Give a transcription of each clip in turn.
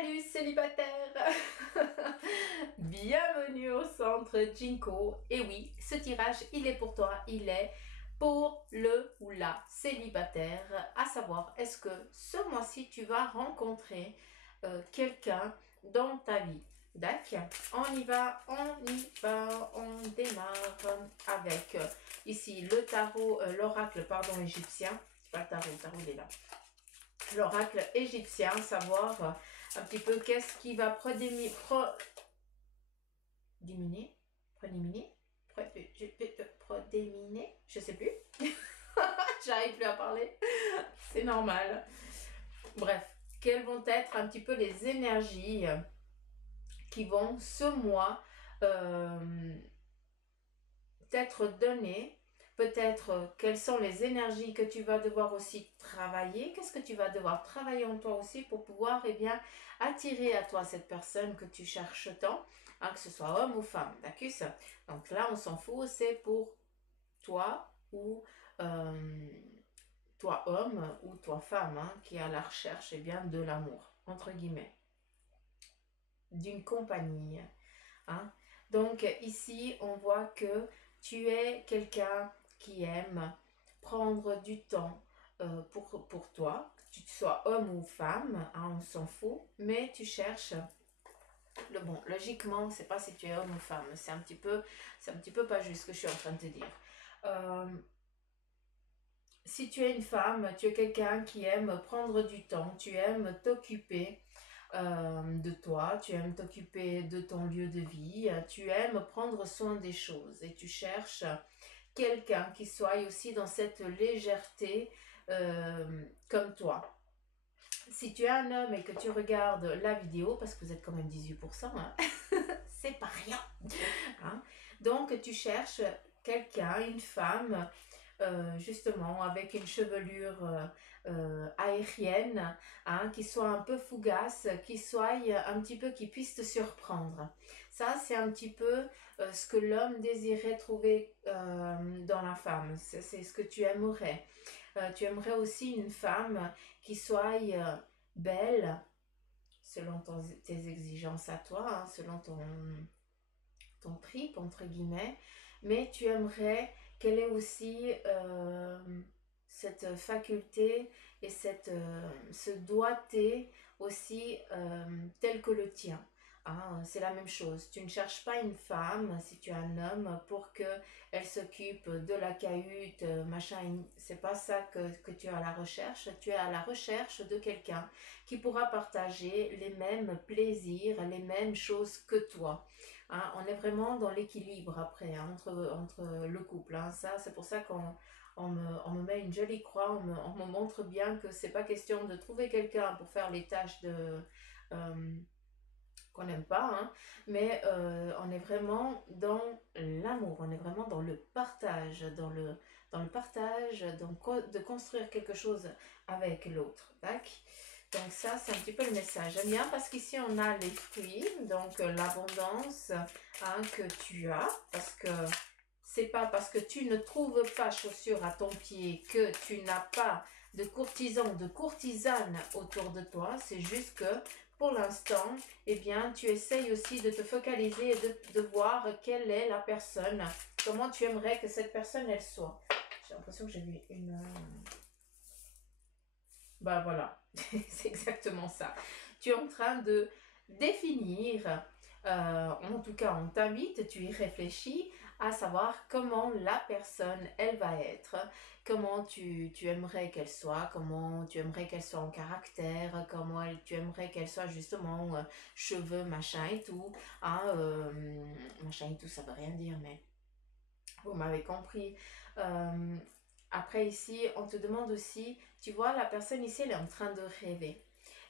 Salut célibataire. Bienvenue au centre Jinko. Et oui, ce tirage, il est pour toi, il est pour le ou la célibataire. À savoir, est-ce que ce mois-ci, tu vas rencontrer quelqu'un dans ta vie? D'accord, on y va, on démarre avec ici le tarot, l'oracle, pardon, égyptien. C'est pas le tarot il est là. L'oracle égyptien, savoir un petit peu qu'est-ce qui va prédéminer, je sais plus. J'arrive plus à parler, c'est normal. Bref, quelles vont être un petit peu les énergies qui vont ce mois t'être données. Peut-être quelles sont les énergies que tu vas devoir aussi travailler. Qu'est-ce que tu vas devoir travailler en toi aussi pour pouvoir attirer à toi cette personne que tu cherches tant, que ce soit homme ou femme. D'accord? Donc là, on s'en fout, c'est pour toi ou toi homme ou toi femme qui est à la recherche de l'amour, entre guillemets, d'une compagnie. Donc ici, on voit que tu es quelqu'un qui aime prendre du temps pour toi, que tu sois homme ou femme, on s'en fout, mais tu cherches le bon. Logiquement, c'est pas si tu es homme ou femme, c'est un petit peu pas juste ce que je suis en train de te dire. Si tu es une femme, tu es quelqu'un qui aime prendre du temps, tu aimes t'occuper de toi, tu aimes t'occuper de ton lieu de vie, tu aimes prendre soin des choses et tu cherches quelqu'un qui soit aussi dans cette légèreté comme toi. Si tu es un homme et que tu regardes la vidéo, parce que vous êtes quand même 18%, c'est pas rien. Donc tu cherches quelqu'un, une femme, justement avec une chevelure aérienne, qui soit un peu fougace, qui puisse te surprendre. Ça, c'est un petit peu ce que l'homme désirait trouver dans la femme. C'est ce que tu aimerais. Tu aimerais aussi une femme qui soit belle, selon tes exigences à toi, selon ton trip, entre guillemets, mais tu aimerais qu'elle ait aussi cette faculté et ce doigté aussi tel que le tien. C'est la même chose. Tu ne cherches pas une femme, si tu es un homme, pour qu'elle s'occupe de la cahute, machin. C'est pas ça que tu es à la recherche. Tu es à la recherche de quelqu'un qui pourra partager les mêmes plaisirs, les mêmes choses que toi. On est vraiment dans l'équilibre après entre le couple. Ça, c'est pour ça qu'on me met une jolie croix, on me montre bien que c'est pas question de trouver quelqu'un pour faire les tâches qu'on n'aime pas, mais on est vraiment dans l'amour, on est vraiment dans le partage, de construire quelque chose avec l'autre. Donc ça, c'est un petit peu le message. J'aime bien parce qu'ici, on a les fruits, donc l'abondance que tu as, parce que c'est pas parce que tu ne trouves pas chaussures à ton pied que tu n'as pas de courtisan, de courtisane autour de toi. C'est juste que pour l'instant, tu essayes aussi de te focaliser et de voir quelle est la personne, comment tu aimerais que cette personne, elle soit. J'ai l'impression que j'ai vu une... Bah voilà, c'est exactement ça. Tu es en train de définir, en tout cas on t'invite, tu y réfléchis à savoir comment la personne elle va être, comment tu aimerais qu'elle soit, comment tu aimerais qu'elle soit en caractère, tu aimerais qu'elle soit justement cheveux, machin et tout. Machin et tout, ça veut rien dire, mais vous m'avez compris. Après ici, on te demande aussi, tu vois, la personne ici, elle est en train de rêver.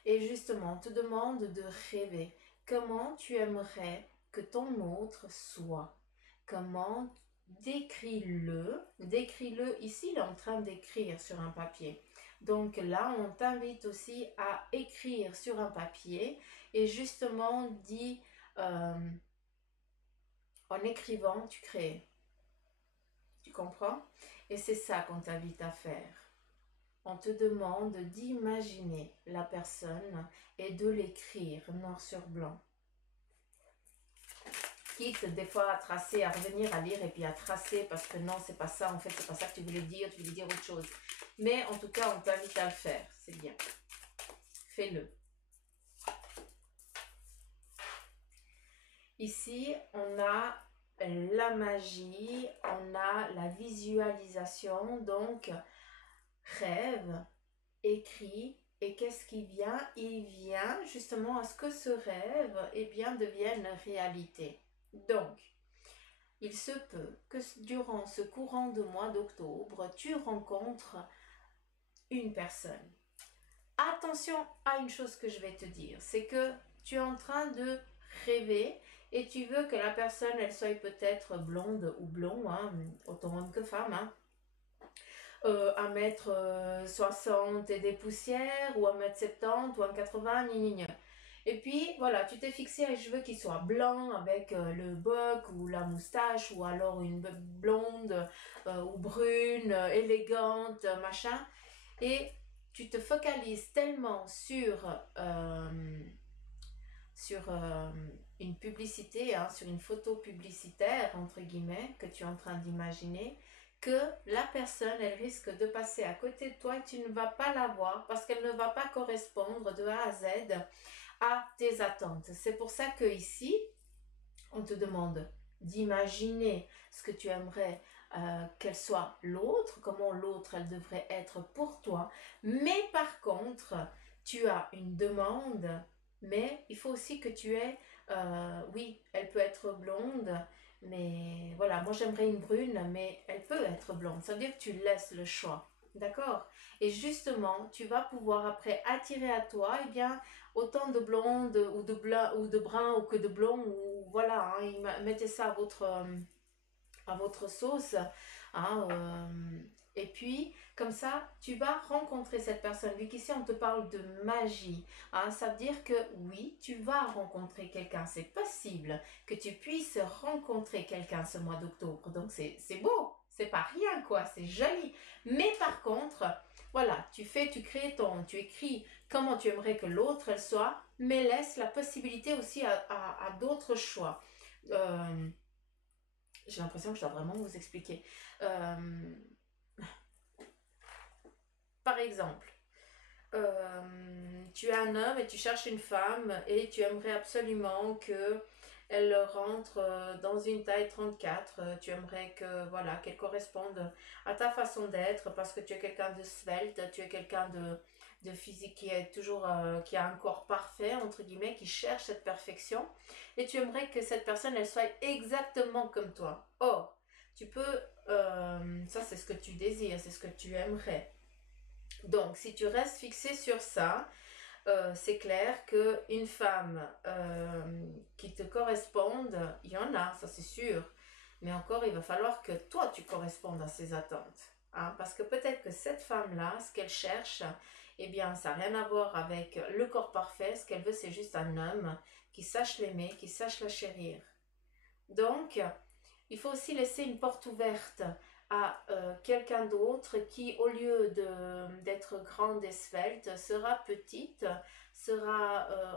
Et justement, on te demande de rêver. Comment tu aimerais que ton autre soit? Comment décris-le? Décris-le. Ici, il est en train d'écrire sur un papier. Donc là, on t'invite aussi à écrire sur un papier et justement, en écrivant, tu crées. Tu comprends? Et c'est ça qu'on t'invite à faire. on te demande d'imaginer la personne et de l'écrire noir sur blanc. Quitte des fois à tracer, à revenir à lire et puis à tracer parce que non, c'est pas ça, en fait, c'est pas ça que tu voulais dire autre chose. Mais en tout cas, on t'invite à le faire, c'est bien. Fais-le. Ici, on a la magie, on a la visualisation, donc rêve, écrit, et qu'est-ce qui vient? Il vient justement à ce que ce rêve eh bien, devienne réalité. Donc, il se peut que durant ce courant de mois d'octobre, tu rencontres une personne. Attention à une chose que je vais te dire, c'est que tu es en train de rêver et tu veux que la personne, elle soit peut-être blonde ou blond, hein, autant homme que femme, hein, 1m60 et des poussières, ou 1m70, ou 1m80, gna gna gna. Et puis, voilà, tu t'es fixé à je veux qu'il soit blanc avec le boc ou la moustache, ou alors une blonde ou brune, élégante, machin. Et tu te focalises tellement sur une publicité, hein, sur une photo publicitaire, entre guillemets, que tu es en train d'imaginer, que la personne, elle risque de passer à côté de toi et tu ne vas pas la voir parce qu'elle ne va pas correspondre de A à Z à tes attentes. C'est pour ça que ici, on te demande d'imaginer ce que tu aimerais qu'elle soit l'autre, comment l'autre elle devrait être pour toi. Mais par contre, tu as une demande, mais il faut aussi que tu aies, oui, elle peut être blonde, mais voilà, moi j'aimerais une brune, mais elle peut être blonde. Ça veut dire que tu laisses le choix. D'accord? Et justement, tu vas pouvoir après attirer à toi, eh bien, autant de blondes ou de bruns ou que de blonds, ou voilà, hein, mettez ça à votre sauce, hein, et puis comme ça tu vas rencontrer cette personne. Vu qu'ici on te parle de magie, hein, ça veut dire que oui, tu vas rencontrer quelqu'un, c'est possible que tu puisses rencontrer quelqu'un ce mois d'octobre, donc c'est beau, c'est pas rien quoi, c'est joli. Mais par contre, voilà, tu écris comment tu aimerais que l'autre elle soit, mais laisse la possibilité aussi à d'autres choix. J'ai l'impression que je dois vraiment vous expliquer. Par exemple, tu es un homme et tu cherches une femme et tu aimerais absolument que elle rentre dans une taille 34. Tu aimerais que voilà qu'elle corresponde à ta façon d'être parce que tu es quelqu'un de svelte, tu es quelqu'un de physique qui est toujours qui a un corps parfait entre guillemets, qui cherche cette perfection, et tu aimerais que cette personne elle soit exactement comme toi. Or, tu peux ça c'est ce que tu désires, c'est ce que tu aimerais. Donc, si tu restes fixé sur ça, c'est clair qu'une femme qui te corresponde, il y en a, ça c'est sûr. Mais encore, il va falloir que toi, tu correspondes à ses attentes. Hein, parce que peut-être que cette femme-là, ce qu'elle cherche, eh bien, ça n'a rien à voir avec le corps parfait. Ce qu'elle veut, c'est juste un homme qui sache l'aimer, qui sache la chérir. Donc, il faut aussi laisser une porte ouverte à quelqu'un d'autre qui, au lieu d'être grande et svelte, sera petite,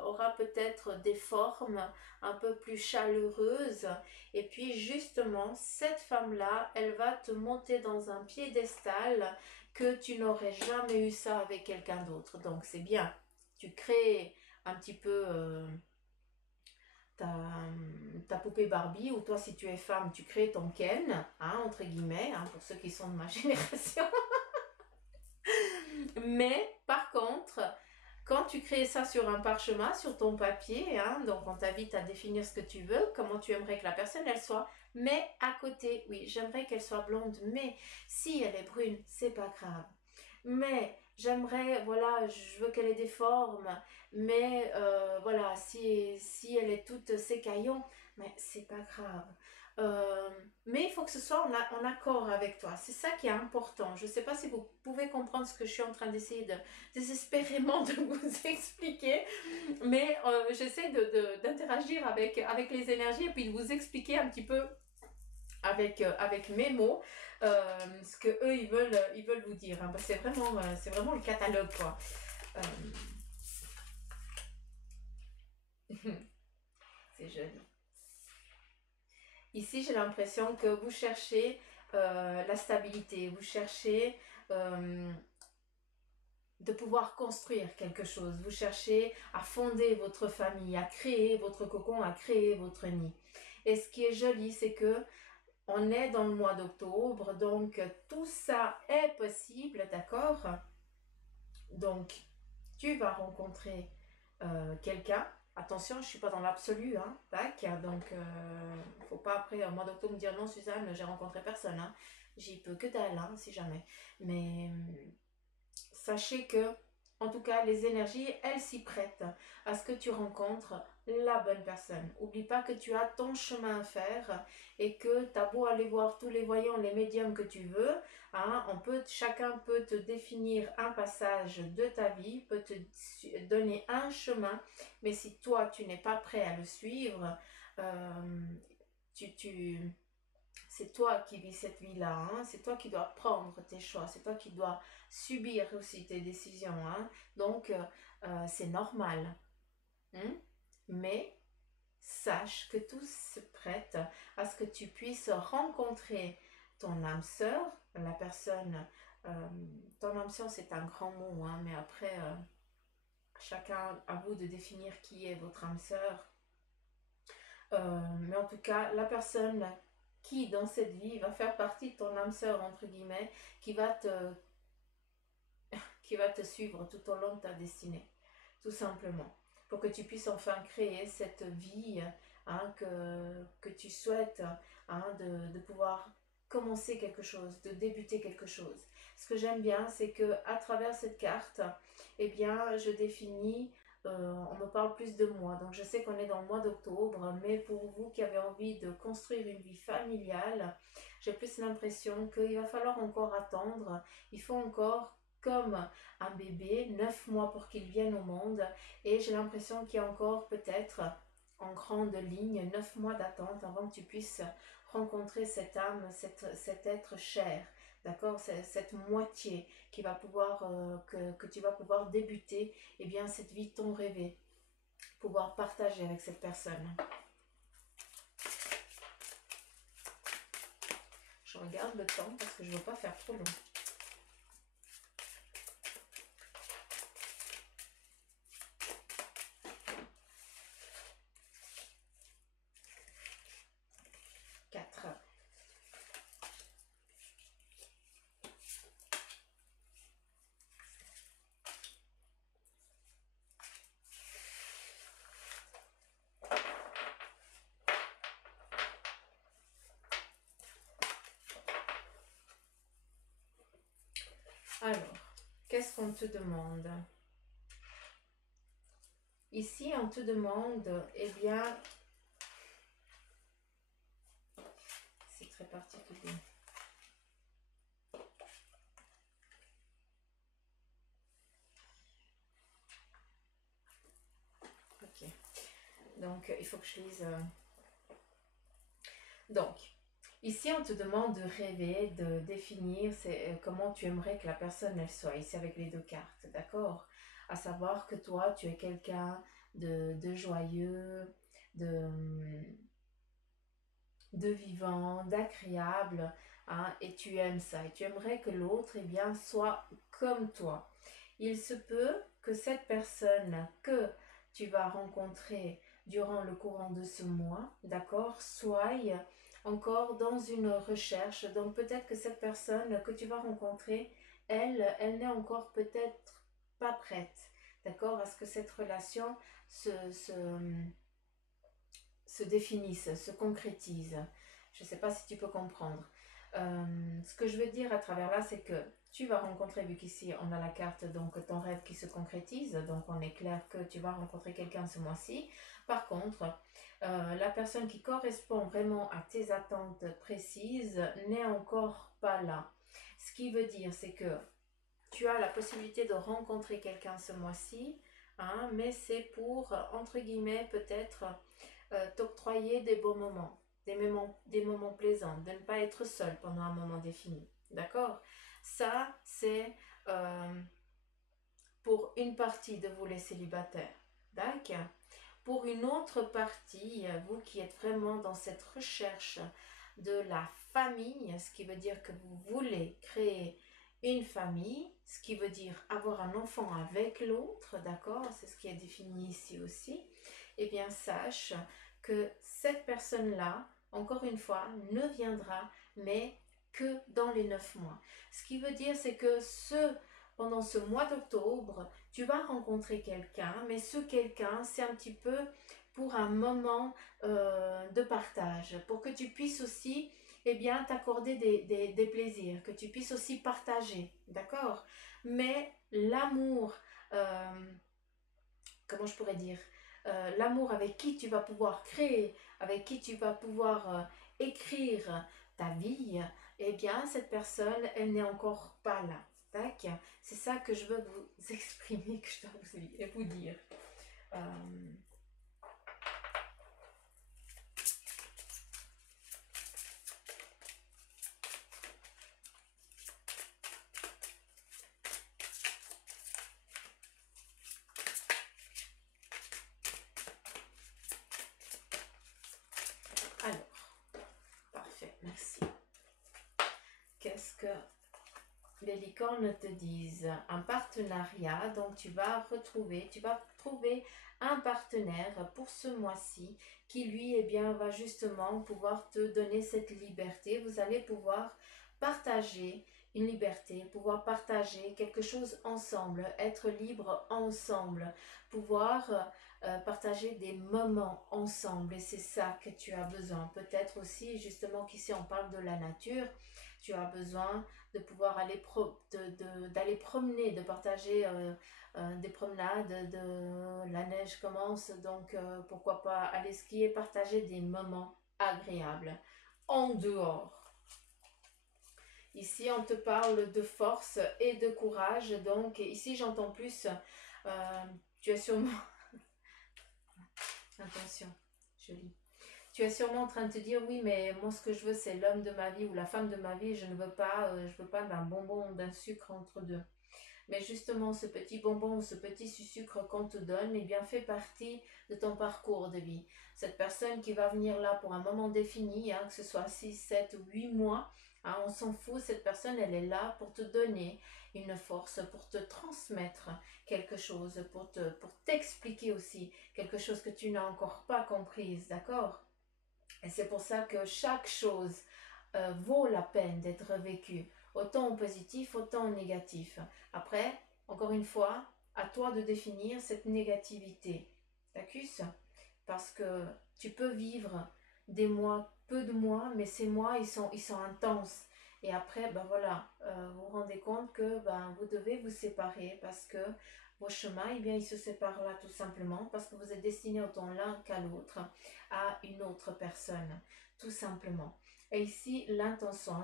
aura peut-être des formes un peu plus chaleureuses. Et puis justement, cette femme-là, elle va te monter dans un piédestal que tu n'aurais jamais eu ça avec quelqu'un d'autre. Donc c'est bien, tu crées un petit peu ta poupée Barbie, ou toi si tu es femme tu crées ton Ken, hein, entre guillemets, hein, pour ceux qui sont de ma génération. Mais par contre, quand tu crées ça sur un parchemin, sur ton papier, hein, donc on t'invite à définir ce que tu veux, comment tu aimerais que la personne elle soit, mais à côté, oui, j'aimerais qu'elle soit blonde, mais si elle est brune, c'est pas grave. Mais j'aimerais, voilà, je veux qu'elle ait des formes, mais voilà, si elle est toute s'écaillon, mais c'est pas grave. Mais il faut que ce soit en accord avec toi. C'est ça qui est important. Je ne sais pas si vous pouvez comprendre ce que je suis en train d'essayer désespérément de vous expliquer, mais j'essaie d'interagir avec les énergies et puis de vous expliquer un petit peu avec mes mots, ce que eux ils veulent vous dire. Hein. C'est vraiment le catalogue quoi. C'est joli. Ici, j'ai l'impression que vous cherchez la stabilité, vous cherchez de pouvoir construire quelque chose, vous cherchez à fonder votre famille, à créer votre cocon, à créer votre nid. Et ce qui est joli, c'est que on est dans le mois d'octobre, donc tout ça est possible, d'accord? Donc, tu vas rencontrer quelqu'un. Attention, je ne suis pas dans l'absolu, hein, tac. Donc, faut pas après, au mois d'octobre, me dire non, Suzanne, j'ai rencontré personne. Hein. J'y peux que dalle, hein, si jamais. Mais sachez que, en tout cas, les énergies, elles s'y prêtent à ce que tu rencontres la bonne personne. Oublie pas que tu as ton chemin à faire et que tu as beau aller voir tous les voyants, les médiums que tu veux, hein, chacun peut te définir un passage de ta vie, peut te donner un chemin, mais si toi, tu n'es pas prêt à le suivre, c'est toi qui vis cette vie-là, hein? C'est toi qui dois prendre tes choix, c'est toi qui dois subir aussi tes décisions. Hein? Donc, c'est normal. Hein? Mais sache que tout se prête à ce que tu puisses rencontrer ton âme sœur, la personne. Ton âme sœur, c'est un grand mot, hein? Mais après, chacun à vous de définir qui est votre âme sœur. Mais en tout cas, la personne qui dans cette vie va faire partie de ton âme sœur entre guillemets, qui va te suivre tout au long de ta destinée, tout simplement, pour que tu puisses enfin créer cette vie hein, que tu souhaites, hein, de pouvoir commencer quelque chose, de débuter quelque chose. Ce que j'aime bien, c'est que à travers cette carte, eh bien, je définis on me parle plus de moi. Donc je sais qu'on est dans le mois d'octobre, mais pour vous qui avez envie de construire une vie familiale, j'ai plus l'impression qu'il va falloir encore attendre. Il faut encore, comme un bébé, 9 mois pour qu'il vienne au monde. Et j'ai l'impression qu'il y a encore peut-être en grande ligne 9 mois d'attente avant que tu puisses rencontrer cette âme, cet être cher. D'accord, cette moitié qui va pouvoir, que tu vas pouvoir débuter eh bien, cette vie ton rêvé, pouvoir partager avec cette personne. Je regarde le temps parce que je ne veux pas faire trop long. Alors, qu'est-ce qu'on te demande? Ici, on te demande, eh bien, c'est très particulier. Ok. Donc, il faut que je lise. Donc, ici, on te demande de rêver, de définir comment tu aimerais que la personne elle soit. Ici, avec les deux cartes, d'accord? À savoir que toi, tu es quelqu'un de joyeux, de vivant, d'agréable, hein, et tu aimes ça. Et tu aimerais que l'autre, eh bien, soit comme toi. Il se peut que cette personne que tu vas rencontrer durant le courant de ce mois, d'accord, soit encore dans une recherche. Donc peut-être que cette personne que tu vas rencontrer, elle n'est encore peut-être pas prête, d'accord, à ce que cette relation se définisse, se concrétise. Je ne sais pas si tu peux comprendre. Ce que je veux dire à travers là, c'est que tu vas rencontrer, vu qu'ici on a la carte, donc ton rêve qui se concrétise, donc on est clair que tu vas rencontrer quelqu'un ce mois-ci. Par contre, la personne qui correspond vraiment à tes attentes précises n'est encore pas là. Ce qui veut dire, c'est que tu as la possibilité de rencontrer quelqu'un ce mois-ci, hein, mais c'est pour, entre guillemets, peut-être t'octroyer des beaux moments. des moments plaisants, de ne pas être seul pendant un moment défini. D'accord? Ça, c'est pour une partie de vous les célibataires. D'accord? Pour une autre partie, vous qui êtes vraiment dans cette recherche de la famille, ce qui veut dire que vous voulez créer une famille, ce qui veut dire avoir un enfant avec l'autre, d'accord? C'est ce qui est défini ici aussi. Eh bien, sache que cette personne-là, encore une fois, ne viendra, mais que dans les 9 mois. Ce qui veut dire, c'est que pendant ce mois d'octobre, tu vas rencontrer quelqu'un, mais ce quelqu'un, c'est un petit peu pour un moment de partage, pour que tu puisses aussi eh bien, t'accorder des plaisirs, que tu puisses aussi partager, d'accord? Mais l'amour, comment je pourrais dire, l'amour avec qui tu vas pouvoir créer, avec qui tu vas pouvoir écrire ta vie, eh bien, cette personne, elle n'est encore pas là. Tac. C'est ça que je veux vous exprimer, que je dois vous dire. Euh, alors, parfait, merci. Qu'est-ce que les licornes te disent? Un partenariat, donc tu vas trouver un partenaire pour ce mois-ci qui lui, eh bien, va justement pouvoir te donner cette liberté. Vous allez pouvoir partager une liberté, pouvoir partager quelque chose ensemble, être libre ensemble, pouvoir partager des moments ensemble. Et c'est ça que tu as besoin. Peut-être aussi, justement, qu'ici on parle de la nature, tu as besoin de pouvoir d'aller promener, de partager des promenades, la neige commence, donc pourquoi pas aller skier, partager des moments agréables en dehors. Ici, on te parle de force et de courage, donc ici j'entends plus, tu es sûrement, attention, je lis. Tu es sûrement en train de te dire, oui, mais moi, ce que je veux, c'est l'homme de ma vie ou la femme de ma vie. Je ne veux pas d'un bonbon ou d'un sucre entre deux. Mais justement, ce petit bonbon ou ce petit sucre qu'on te donne, eh bien, fait partie de ton parcours de vie. Cette personne qui va venir là pour un moment défini, hein, que ce soit 6, 7 ou 8 mois, hein, on s'en fout, cette personne, elle est là pour te donner une force, pour te transmettre quelque chose, pour t'expliquer aussi quelque chose que tu n'as encore pas comprise, d'accord? Et c'est pour ça que chaque chose vaut la peine d'être vécue, autant en positif, autant en négatif. Après, encore une fois, à toi de définir cette négativité. D'accord? Parce que tu peux vivre des mois, peu de mois, mais ces mois, ils sont intenses. Et après, ben voilà, vous vous rendez compte que ben, vous devez vous séparer parce que vos chemins, eh bien, ils se séparent là tout simplement parce que vous êtes destinés autant l'un qu'à l'autre, à une autre personne, tout simplement. Et ici, l'intention,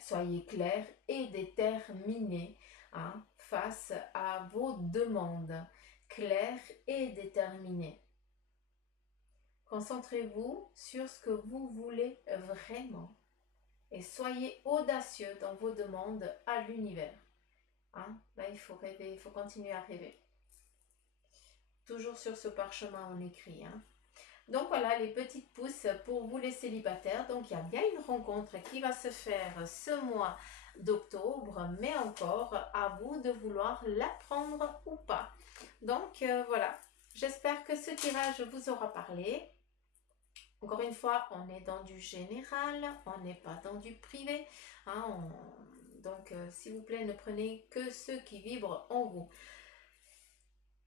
soyez clair et déterminé hein, face à vos demandes. Clair et déterminé. Concentrez-vous sur ce que vous voulez vraiment et soyez audacieux dans vos demandes à l'univers. Hein? Là, il faut rêver, il faut continuer à rêver. Toujours sur ce parchemin en écrit. Hein? Donc voilà les petites pousses pour vous les célibataires. Donc il y a bien une rencontre qui va se faire ce mois d'octobre, mais encore à vous de vouloir la prendre ou pas. Donc voilà, j'espère que ce tirage vous aura parlé. Encore une fois, on est dans du général, on n'est pas dans du privé. Hein, donc s'il vous plaît, ne prenez que ceux qui vibrent en vous.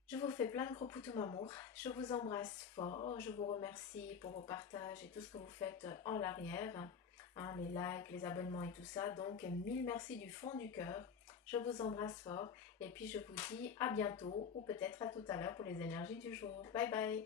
Je vous fais plein de gros poutous amour. Je vous embrasse fort. Je vous remercie pour vos partages et tout ce que vous faites en l'arrière. Hein, les likes, les abonnements et tout ça. Donc, mille merci du fond du cœur. Je vous embrasse fort. Et puis, je vous dis à bientôt ou peut-être à tout à l'heure pour les énergies du jour. Bye bye.